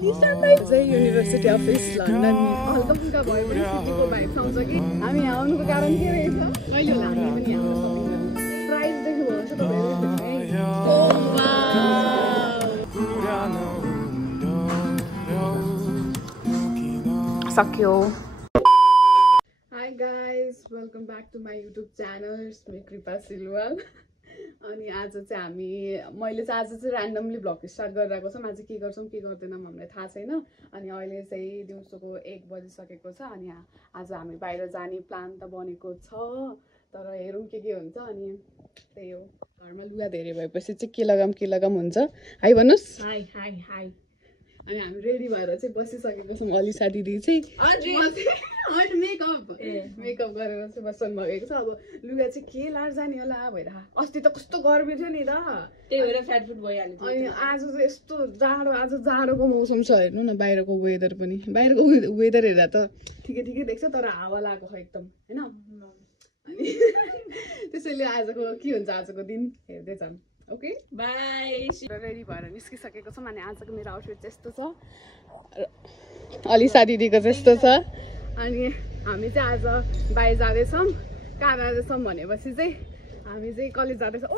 University of east London हल्का फुल्का भयो भने सिटीको भाइब आउँछ कि हामी यहाँ आउनुको कारण के रहेछ कहिले होला हामी पनि यहाँ प्राइस देखि भयो सक्यो hi guys welcome back to my YouTube channel me Kripa Silwal अनि आज चाहिँ हामी मैले चाहिँ आज चाहिँ ऱ्यान्डमली भ्लग स्टार्ट गरिरहेको छौँ आज के गर्छौँ के गर्दैनौँ हामीलाई थाहा छैन अनि अहिले चाहिँ दिउँसोको 1 बजिसकेको छ अनि आज हामी बाहिर जाने प्लान त बनेको छ तर हेरौँ के हुन्छ अनि त्यही हो घरमा लुगा धेरै भएपछि चाहिँ के लगाम हुन्छ हाई भन्नुहोस् हाई हाई हाई अनि हामी रेडी भएर चाहिँ बसिसकेको छौँ अलिसा दिदी चाहिँ मेकअप गरेर चाहिँ बस्नु भएको छ अब लुगा चाहिँ के लाएर जाने होला भइरहेको अस्ति त कस्तो गर्मी थियो नि त त्यही भएर फ्याट फुट भइहाल्यो अनि आज चाहिँ यस्तो जाडो आज जाडोको मौसम छ हेर्नु न बाहिरको वेदर पनि बाहिरको वेदर हेर्दा त ठिकै देख्छ तर हावा लागेको छ एकदम होइन त्यसैले आजको के हुन्छ आजको दिन हेर्दै जाऊँ ओके बाई रेडी भएर निस्किसकेको छौँ अनि आजको मेरो आउटफिट त्यस्तो छ अलिसा दिदीको त्यस्तो छ अनि हामी चाहिँ आज बाहिर जाँदैछौँ कहाँ जाँदैछौँ भनेपछि चाहिँ हामी चाहिँ कलेज जाँदैछौँ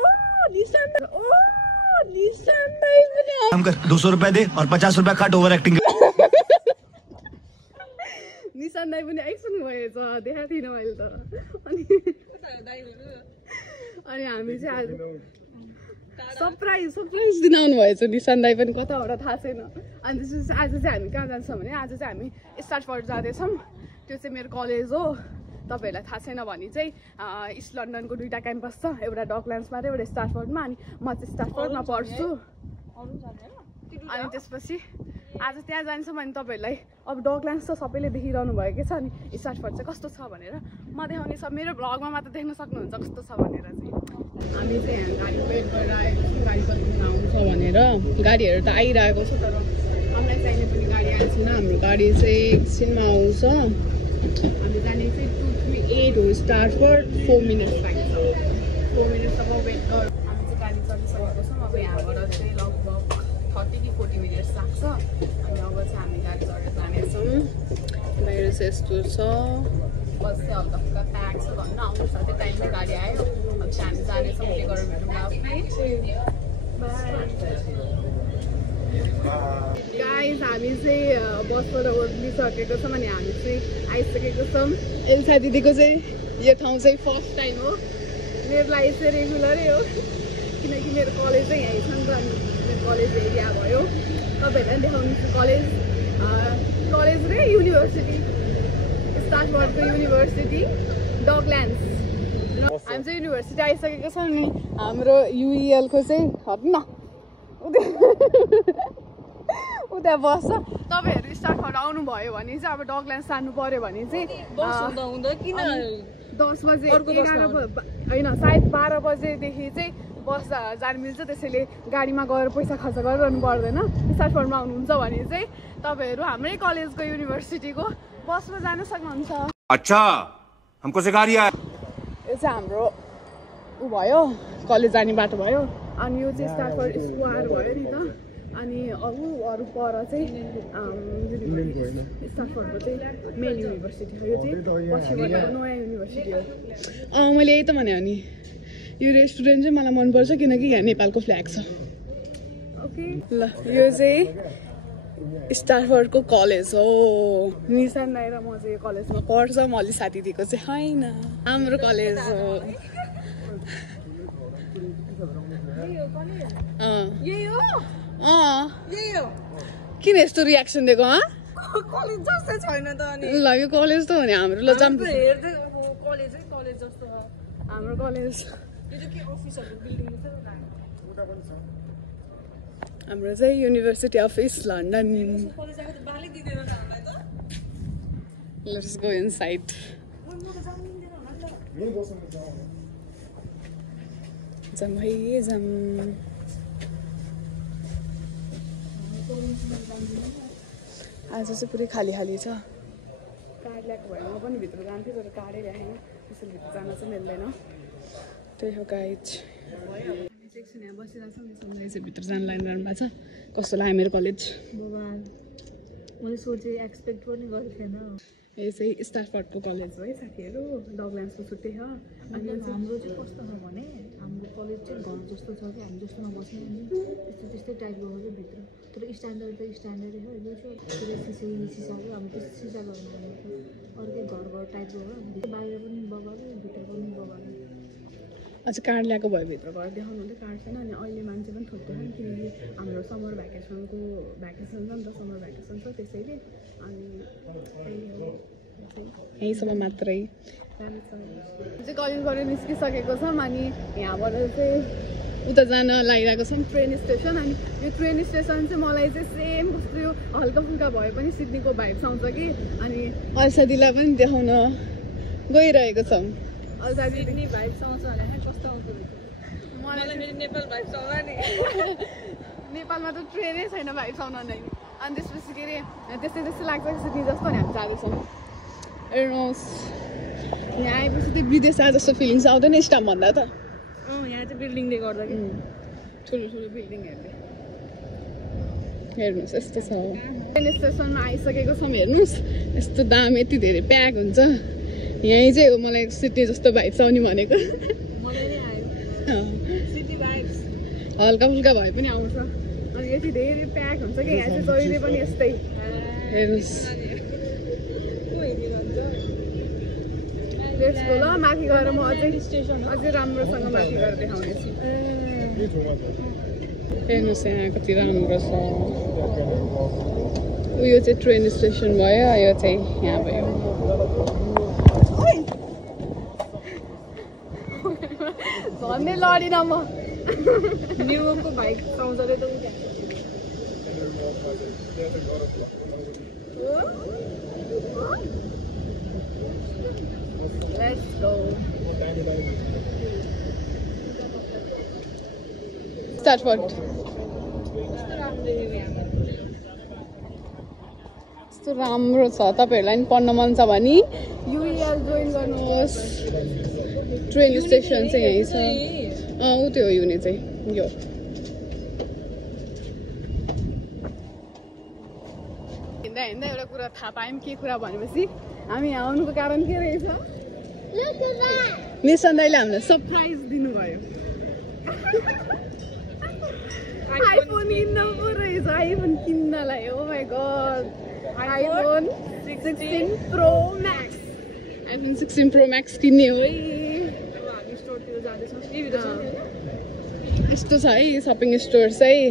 काम कर 200 रुपए दे और 50 रुपए काट ओभर एक्टिङ निशान दाइ पनि आइसक्नु भएछ देखाएको थिइनँ मैले तर अनि हामी चाहिँ आज सरप्राइज दिन आउनु भएछ निशान दाइ पनि कताबाट थाहा छैन अनि त्यसपछि आज चाहिँ हामी कहाँ जान्छौँ भने आज चाहिँ हामी स्टार्टफोर्ड जाँदैछौँ त्यो चाहिँ मेरो कलेज हो तपाईँहरूलाई थाहा छैन भने चाहिँ इस्ट लन्डनको 2टा क्याम्पस छ एउटा डकल्यान्ड्समा र एउटा स्टार्टफोर्डमा अनि म चाहिँ स्टार्टफोर्डमा पढ्छु अनि त्यसपछि आज त्यहाँ जान्छौँ अनि तपाईँहरूलाई अब डकल्यान्ड्स त सबैले देखिरहनु भएकै छ अनि स्टार्टफोर्ड चाहिँ कस्तो छ भनेर म देखाउने छ मेरो भ्लगमा मात्र देख्न सक्नुहुन्छ कस्तो छ भनेर चाहिँ हामी चाहिँ यहाँ गाडी वेट गरेर आएको छौँ गाडी कतिखेर आउँछ भनेर गाडीहरू त आइरहेको छ तर हामीलाई चाहिने पनि गाडी आएको छैन हाम्रो गाडी चाहिँ एकछिनमा आउँछ हामी जाने चाहिँ 238 हो स्टार्टफोर्ड 4 मिनट्स लाग्छ 4 मिनट्स अब वेट गर हामी चाहिँ गाडी चढिसकेको छौँ अब यहाँबाट चाहिँ लगभग 30 कि 40 मिनट्स लाग्छ अनि अब चाहिँ हामी गाडी चढेर जानेछौँ बाहिर चाहिँ यस्तो छ बस चाहिँ हल्का फुल्का प्याक छ भन्नु आउनु साथै टाइममा गाडी आयो अब चाहिँ हामी जानेछौँ के गरेर भेटौँ गाइस हामी चाहिँ बसबाट ओर्लिसकेको छौँ अनि हामी चाहिँ आइसकेको छौँ एल्सा दिदीको चाहिँ यो ठाउँ चाहिँ फर्स्ट टाइम हो मेरो लागि चाहिँ रेगुलरै हो किनकि मेरो कलेज चाहिँ यहीँ छ नि त अनि मेरो कलेज एरिया भयो तपाईँहरूलाई देखाउनु कलेज र युनिभर्सिटी स्टार्टफोर्डको युनिभर्सिटी डकल्यान्ड्स हामी चाहिँ युनिभर्सिटी आइसकेको छौँ नि हाम्रो युइएलको चाहिँ हट्न उता बस्छ तपाईँहरू स्टार्टफोर्ड आउनुभयो भने चाहिँ अब डकल्यान्ड्स जानु पर्यो भने चाहिँ 10 बजे 11 होइन सायद 12 बजेदेखि चाहिँ बस जानु मिल्छ त्यसैले गाडीमा गएर पैसा खर्च गरिरहनु पर्दैन स्टार्टफोर्डमा आउनुहुन्छ भने चाहिँ तपाईँहरू हाम्रै कलेजको युनिभर्सिटीको बसमा जान सक्नुहुन्छ अच्छा हमको सिखा रिया यो चाहिँ हाम्रो ऊ भयो कलेज जाने बाटो भयो अनि यो चाहिँ स्टार्टफोर्ड स्क्वायर भयो नि त अनि अरू पर चाहिँ स्टार्टफोर्डको चाहिँ मेन युनिभर्सिटी हो यो चाहिँ पछि भनेको नयाँ युनिभर्सिटी हो मैले यही त भने हो नि यो रेस्टुरेन्ट चाहिँ मलाई मनपर्छ किनकि यहाँ नेपालको फ्ल्याग छ ओके ल यो चाहिँ स्टार्टफोर्डको कलेज हो निशान दाइ र म चाहिँ यो कलेजमा पढ्छ म अलि साथी दिएको चाहिँ होइन हाम्रो कलेज हो किन यस्तो रियाक्सन दिएको कलेज जस्तै छैन त अनि ल यो कलेज त हो नि हाम्रो ल जाम हेर्दै कलेज जस्तो हो हाम्रो कलेज यो चाहिँ के अफिसहरुको बिल्डिङ छ हाम्रो चाहिँ university of east London college आएको त बाले दिदैन त हामीलाई त लेट्स गो इनसाइड जाम है जाम आज चाहिँ पुरै खाली छ कार्ड ल्याएको भए म पनि भित्र जान्थेँ तर कार्डै ल्याएन त्यसैले भित्र जान चाहिँ मिल्दैन त्यही हो गाइज एकछिन यहाँ बसिरहेको छ नि भित्र जान लाइन रहनु भएको छ कस्तो लाग्यो मेरो कलेज मैले सोचे एक्सपेक्ट पनि गरेको थिएन यो चाहिँ स्टाफोर्डको कलेज हो है साथीहरू डगल्यान्ड्सको छुट्टै छ अनि हाम्रो चाहिँ कस्तो छ भने हाम्रो कलेज चाहिँ घर जस्तो छ कि हामी जस्तोमा बस्ने अनि त्यस्तै टाइपको हो कि भित्र तर स्ट्यान्डर्ड त स्ट्यान्डर्डै हो यो चाहिँ पुरै सिसाको अब त्यो सिसा गर्नु अर्कै घर टाइपको हो बाहिर पनि बगाल्यो भित्र पनि बगाल्यो अझ कार्ड ल्याएको भयो भित्र घर देखाउनु चाहिँ कार्ड छैन अनि अहिले मान्छे पनि थुप्रै छन् किनकि हाम्रो समर भ्याकेसनको भ्याकेसन छ नि त समर भ्याकेसन छ त्यसैले अनि यहीसम्म मात्रै चाहिँ कलेजबाट निस्किसकेको छौँ अनि यहाँबाट चाहिँ उता जान लागिरहेको छौँ ट्रेन स्टेसन अनि यो ट्रेन स्टेसन चाहिँ मलाई चाहिँ सेम कस्तो यो हल्का फुल्का भए पनि सिडनीको भाइब्स आउँछ कि अनि अर्सादीलाई पनि देखाउन गइरहेको छौँ सिडनी भाइब्स आउँछ भने कस्तो आउँछ मलाई मेरो नेपाल भाइब्स आउँला नि नेपालमा त ट्रेनै छैन भाइब्स आउन नै अनि त्यसपछि के अरे त्यस्तै त्यस्तै लाग्छ कि सिडनी जस्तो नि हामी जाँदैछौँ हेर्नुहोस् यहाँ आएपछि त्यो विदेश आए जस्तो फिलिङ्स आउँदैन स्टाफ भन्दा त यहाँ चाहिँ बिल्डिङले गर्दा कि ठुलो ठुलो बिल्डिङहरूले हेर्नुहोस् यस्तो छ ट्रेन स्टेसनमा आइसकेको छौँ हेर्नुहोस् यस्तो दाम यति धेरै प्याक हुन्छ यहीँ चाहिँ हो मलाई सिडनी जस्तो भाइब्स आउने भनेको हल्का फुल्का भए पनि आउँछ अनि यति धेरै प्याक हुन्छ कि यहाँ चाहिँ जहिले पनि यस्तै हेर्नुहोस् त्यसको ल माथि गएर म अझै राम्रोसँग माथि गएर देखाउनेछु हेर्नुहोस् यहाँ कति राम्रो छ उयो चाहिँ ट्रेन स्टेसन भयो यो चाहिँ यहाँ भयो भन्ने लडिन म न्युयोर्कको भाइब आउँछ अरे त Let's go. Stratford. यस्तो राम्रो छ तपाईहरुलाई पनि पढ्न मन छ भने युएल जोइन गर्नुहोस् ट्रेन स्टेसन चाहिँ यही छ उ त्यो युनि चाहिँ यो हिँड्दा हिँड्दा एउटा कुरा थाहा पायौँ के कुरा भनेपछि हामी यहाँ आउनुको कारण के रहेछ निशान दाइले हामीलाई सरप्राइज दिनुभयो आइफोन किन्न पो रहेछ आइफोन किन्नलाई oh my god iPhone 16 pro max iPhone 16 pro max किन्ने हो है यस्तो छ है सपिङ स्टोर चाहिँ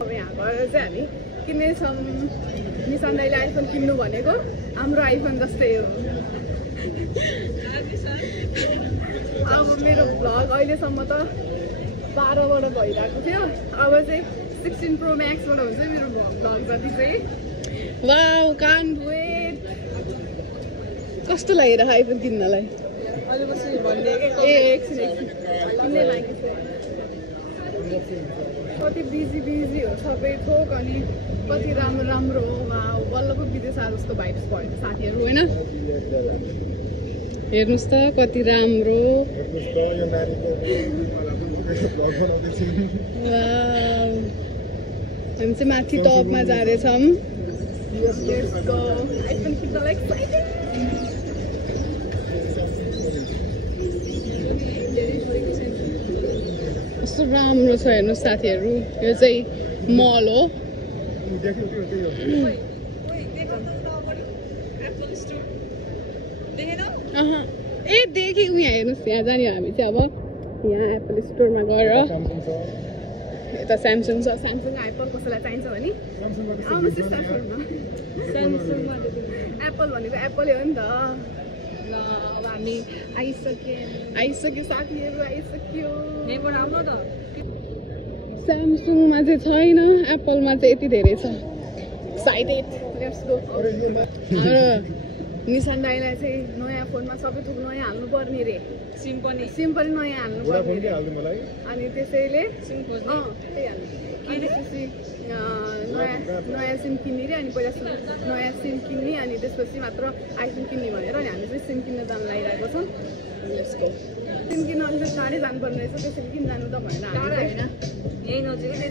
अब यहाँ गएर चाहिँ हामी किन्नेछौँ निशान दाइले आइफोन किन्नु भनेको हाम्रो आइफोन जस्तै हो अब मेरो भ्लग अहिलेसम्म त 12बाट भइरहेको थियो अब चाहिँ 16 प्रो म्याक्सबाट हुन्छ मेरो भ्लग जति चाहिँ वाउ कान्ट वेट कस्तो लागिरहेको आइफोन किन्नलाई ए एकछिन किन्नै लागि कति बिजी हो सबै थोक अनि कति राम्रो हो बल्ल पो विदेश आए जस्तो भाइब्स भयो साथीहरू होइन हेर्नुहोस् त कति राम्रो हामी चाहिँ माथि टपमा जाँदैछौँ कस्तो राम्रो छ हेर्नुहोस् साथीहरू यो चाहिँ मल हो ए देखेँ उयो हेर्नुहोस् यहाँ जाने हामी चाहिँ अब यहाँ एप्पल स्टोरमा गएर यता स्यामसङ छ स्यामसङ एप्पल कसैलाई चाहिन्छ भने एप्पल भनेको एप्पलै हो नि त ल अब हामी आइसक्यो साथीहरू आइसक्यो राम्रो त स्यामसङमा चाहिँ छैन एप्पलमा चाहिँ यति धेरै छ एक्साइटेड लेट्स गो निशान दाइलाई चाहिँ नयाँ फोनमा सबै थोक नयाँ हाल्नुपर्ने रे सिम पनि नयाँ हाल्नुपर्ने अनि त्यसैले त्यही हाल्नु अनि त्यसपछि नयाँ सिम किन्ने रे अनि पहिला नयाँ सिम किन्ने अनि त्यसपछि मात्र आइफोन किन्ने भनेर अनि हामी चाहिँ सिम किन्न जान लागिरहेको छौँ सिम किन्न अलिक टाढै जानुपर्ने रहेछ त्यसरी किन जानु त भनेर हामी यही नजिकै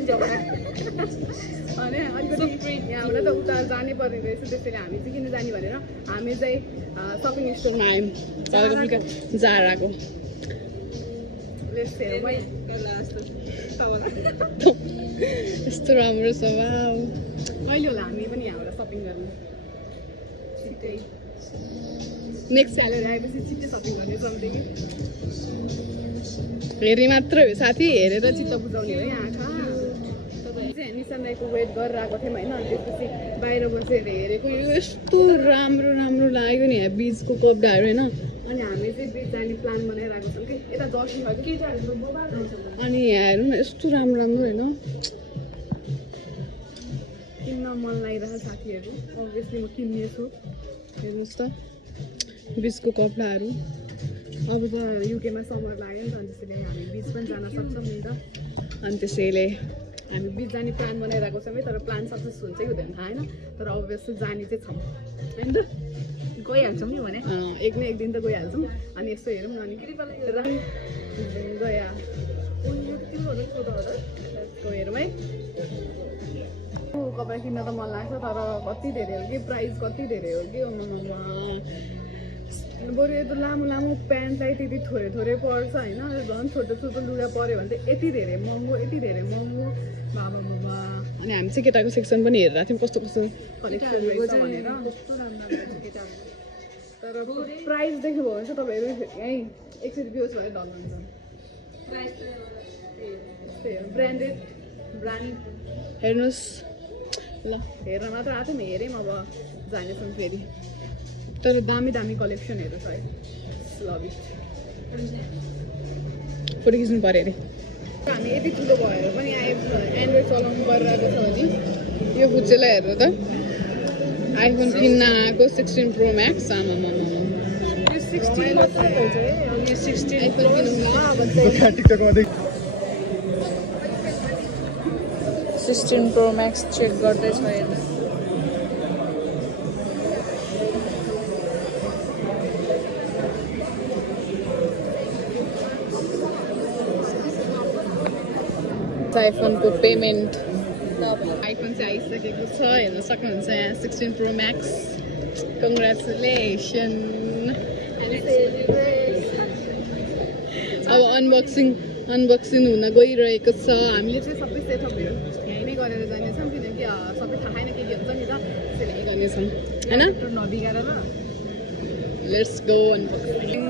अनि अलिकति यहाँबाट हामीलाई त उता जानै पर्ने रहेछ त्यसैले हामी चाहिँ किन जाने भनेर हामी चाहिँ सपिङ स्टोरमा आयौँ जाराको यस्तो राम्रो छ वाउ अहिले होला हामी पनि यहाँबाट सपिङ गर्नु छिट्टै नेक्स्ट स्यालेरी आएपछि छिट्टै सपिङ गर्ने सम्झेँ कि हेर्ने मात्रै हो साथी हेरेर चित्त बुझाउने हो आँखा चाहिँ निशान दाइको वेट गरेर आएको थियौँ होइन त्यसपछि बाहिर बसेर हेरेको यो यस्तो राम्रो राम्रो लाग्यो नि यहाँ बिचको कोप्डाहरू होइन अनि हामी चाहिँ बिच जाने प्लान बनाइरहेको छौँ कि यता जर्सी भयो कि अनि यहाँ हेर्नु न यस्तो राम्रो राम्रो होइन किन्न मन लागिरहेको साथीहरू अभियसली म किन्नेछु हेर्नुहोस् त बिचको कपडाहरू अब त युकेमा समर लाग्यो नि त अनि त्यसैले हामी बिच पनि जान सक्छौँ नि त अनि त्यसैले हामी बिच जाने प्लान बनाइरहेको छौँ है तर प्लान सक्सेस हुन्छ कि हुँदैन थाहा होइन तर अभियसली जाने चाहिँ छौँ होइन त गइहाल्छौँ नि भने एक न एक दिन त गइहाल्छौँ अनि यसो हेरौँ न अनि गया हेरौँ है कपडा किन्न त मन लाग्छ तर कति धेरै हो कि प्राइस कति धेरै हो कि बरु यस्तो लामो लामो प्यान्टलाई त्यति थोरै थोरै पर्छ होइन झन् छोटो छोटो लुगा पऱ्यो भने त यति धेरै महँगो बाबा अनि हामी चाहिँ केटाको सेक्सन पनि हेरिरहेको थियौँ कस्तो कस्तो कलेक्सन रहेछ भनेर तर प्राइस देख्नुभयो भने चाहिँ तपाईँहरू यहीँ 100 रुपियाँ भएर डल हुन्छ ब्रान्ड हेर्नुहोस् ल हेर्न मात्र आएको थियौँ हेऱ्यौँ अब जानेछौँ फेरि तर दामी दामी कलेक्सनहरू छ है लभ इट फोटो खिच्नु पऱ्यो अरे हामी यति ठुलो भएर पनि एन्ड्रोइड चलाउनु परिरहेको छ भने यो फुच्चेलाई हेर्नु त आइफोन किन्न आएको 16 प्रो म्याक्स आमामा 16 प्रो म्याक्स चेक गर्दैछ यता आइफोनको पेमेन्ट आइफोन चाहिँ आइसकेको छ हेर्न सक्नुहुन्छ यहाँ 16 प्रो म्याक्स कङ्ग्रेचुलेसन अब अनबक्सिङ हुन गइरहेको छ हामीले चाहिँ सबै सेटअपहरू यहीँ नै गरेर जानेछौँ किनकि सबै थाहा छैन के हुन्छ नि त त्यसैले यहीँ गर्नेछौँ होइन नबिगाएर लेट्स गो अनबक्सिङ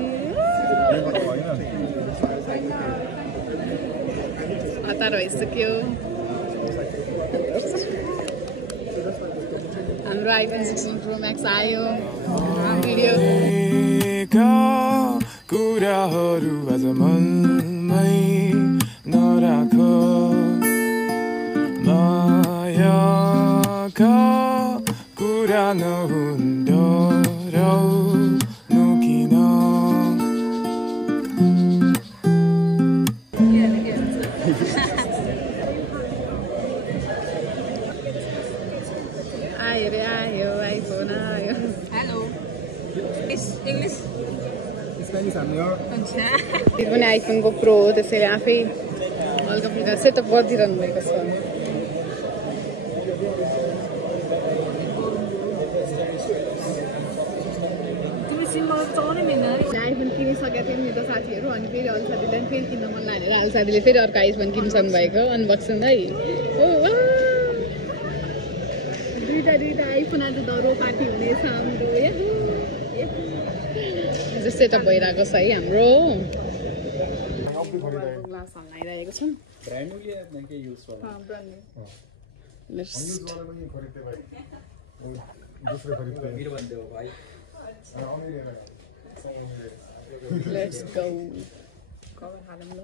हतार भइसक्यो हाम्रो आइफोन 16 प्रो म्याक्स आयो भिडियो कुराहरू आज मनमै नराख मायाका कुरा नहुँदो किन आयो आइफोन आयो हेलो इङ्ग्लिस पनि आइफोनको प्रो हो त्यसैले आफै हल्का फुल्का सेटअप गरिदिइरहनु भएको छ आइफोन किनिसकेका थियौँ नि त साथीहरू अनि फेरि अरू साथीलाई फेरि किन्न मन लागेर अरू साथीले फेरि अर्को आइफोन किनिसक्नु भएको अनबक्सिङ है दुईवटा आइफोन आज दरो पार्टी हुनेछ हाम्रो सेटअप भइरहेको छ है हाम्रो ग्लास हल्लाइरहेको छौँ लेट्स गो कभर हालौँ ल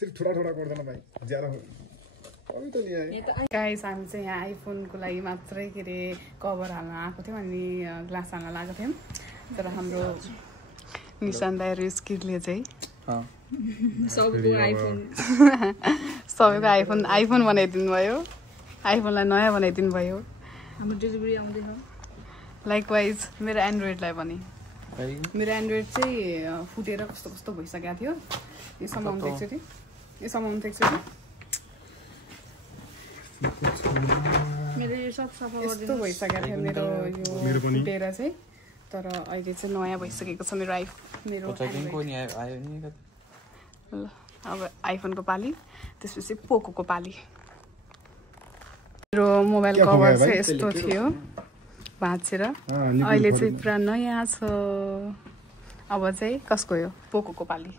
सिर्फ थोड़ा थोड़ा कर देना भाई ज्यादा अभी तो नहीं आए गाइस हामी चाहिँ यहाँ आइफोनको लागि मात्रै के अरे कभर हाल्न आएको थियौँ अनि ग्लास हाल्न लागेको थियौँ तर हाम्रो निशान दाइ रिस्किरले चाहिँ सबैको आइफोन बनाइदिनु भयो आइफोनलाई नयाँ बनाइदिनु भयो हाम्रो डेलिभरी आउँदैन लाइकवाइज मेरो एन्ड्रोइडलाई पनि मेरो एन्ड्रोइड चाहिँ फुटेर कस्तो कस्तो भइसकेको थियो यसम्म आउँथ्यो एकचोटि मेरो यो सब सफा यस्तो भइसकेको थियो मेरो यो फुटेर चाहिँ तर अहिले चाहिँ नयाँ भइसकेको छ मेरो मेरो ल अब आइफोनको पाली त्यसपछि पोकोको पाली मेरो मोबाइल कभर चाहिँ यस्तो थियो भाँचेर अहिले चाहिँ पुरा नयाँ छ अब चाहिँ कसको यो पोकोको पाली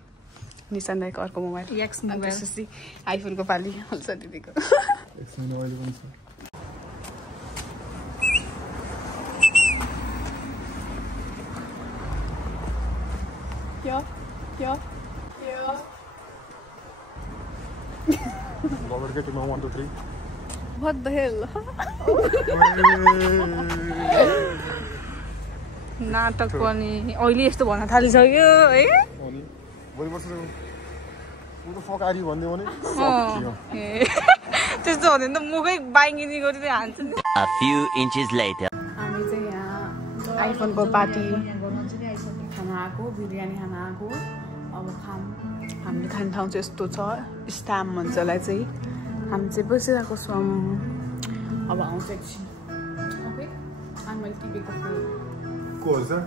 निशान दाइको अर्को मोबाइल एक्स मोबाइल त्यसपछि आइफोनको पाली हाल्छ दिदीको Robert, get to know 1, 2, 3. What the hell? नाटक पनि अहिले यस्तो भन्न थालिसक्यो है त्यस्तो हो भने त मुखै बाइङ्गिनी गरी हान्छ नि A few inches later. हामी चाहिँ यहाँ आइफोनको पार्टी खाना आएको बिरयानी खाना आएको अब हामीले खाने ठाउँ चाहिँ यस्तो छ स्ट्याम्प भन्छ यसलाई चाहिँ हामी चाहिँ बसिरहेको छौँ अब आउँछ एकछिन ओके अनि मैले टिपेको Cool, sir.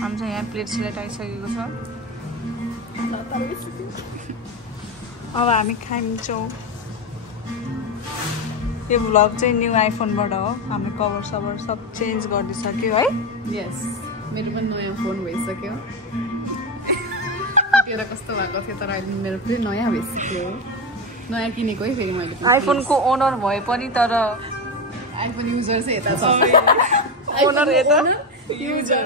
हामी चाहिँ यहाँ प्लेट सिलेट आइसकेको छ अब हामी खान्छौँ यो भ्लग चाहिँ न्यू आइफोनबाट हो हामीले कभर सभर सब चेन्ज गरिदिइसक्यो है यस मेरो पनि नयाँ फोन भइसक्यो तेरो कस्तो भएको थियो तर अहिले मेरो फेरि नयाँ भइसक्यो नयाँ किनेको है फेरि मैले आइफोनको ओनर भए पनि तर आइफोन युजर चाहिँ यता छ ओनर यता युजर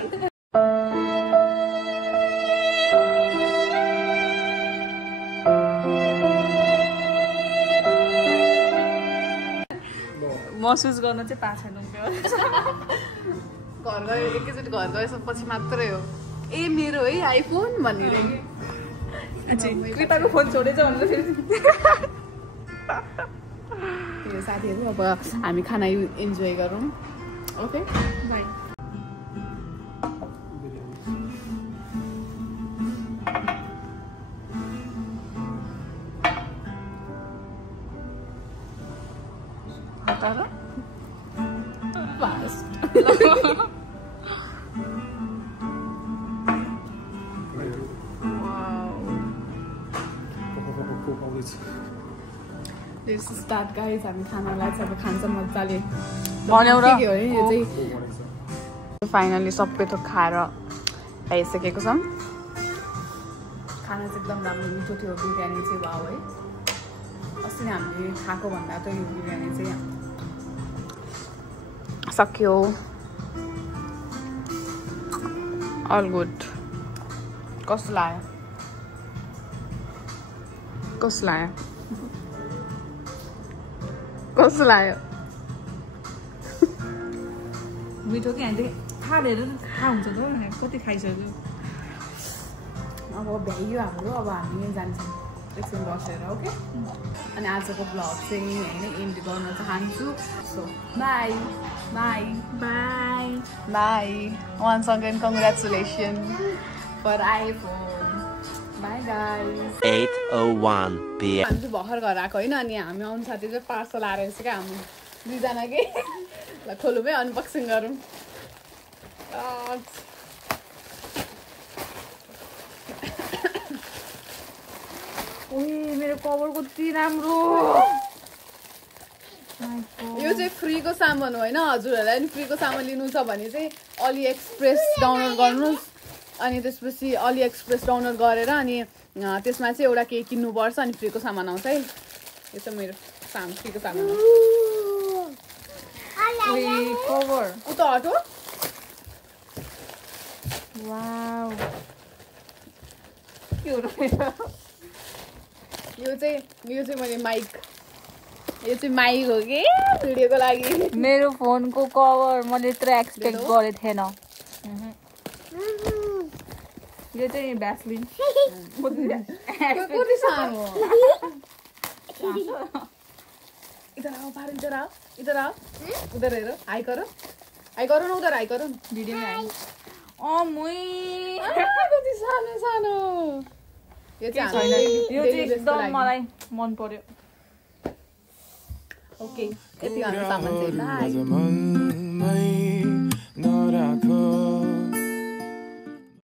महसुस गर्न चाहिँ पाएको छैन घर गयो एकैचोटि घर गएपछि मात्रै हो ए मेरो है आइफोन भनेर कृपाको फोन छोडेछ भनेर फेरि यो साथीहरू अब हामी खाना इन्जोय गरौँ okay by This is that guys हामी खानालाई चाहिँ अब खान्छ मजाले फाइनली सबै थोक खाएर आइसकेको छौँ खाना चाहिँ एकदम राम्रो मिठो थियो बिरयानी चाहिँ वाउ है अस्ति हामीले खाएको भन्दा त यो बिरयानी चाहिँ सक्यो अल गुड कस्तो लाग्यो मिठो कि हामीले थालेर थाहा हुन्छ त कति खाइसक्यो अब भ्याइयो हाम्रो अब हामी जान्छौँ एकछिन बसेर ओके अनि आजको ब्लग चाहिँ होइन एन्ड गर्न चाहन्छु so bye bye bye bye once again congratulation for iPhone bye guys 8:01 PM. हामी चाहिँ भर्खर घर आएको होइन अनि हामी आउनु साथी चाहिँ पार्सल आएर रहेछ क्या हाम्रो दुईजना के ल खोलौँ है अनबक्सिङ गरौँ मेरो कभर कति राम्रो यो चाहिँ फ्रीको सामान हो होइन हजुरहरूलाई पनि फ्रीको सामान लिनु छ भने चाहिँ अली एक्सप्रेस डाउनलोड गर्नुहोस् अनि त्यसपछि अली एक्सप्रेस डाउनलोड गरेर अनि त्यसमा चाहिँ एउटा केही किन्नुपर्छ अनि फ्रीको सामान आउँछ है यो चाहिँ मेरो फ्रीको सामान हो कभर उता हटो वाउ यो चाहिँ मैले माइक यो चाहिँ माइक हो कि भिडियोको लागि मेरो फोनको कभर मैले यत्रो एक्सपेक्ट गरेको थिएन यो चाहिँ भ्यासलिन कति सानो इधर आओ बाहर इधर आओ उधर हेर हाई करो न उधर हाई करो न भिडियो में हाई कति सानो यो चाहिँ एकदम मलाई मन पर्यो ओके यति गर्नु सामान चाहिँ कुराहरू आज मनमै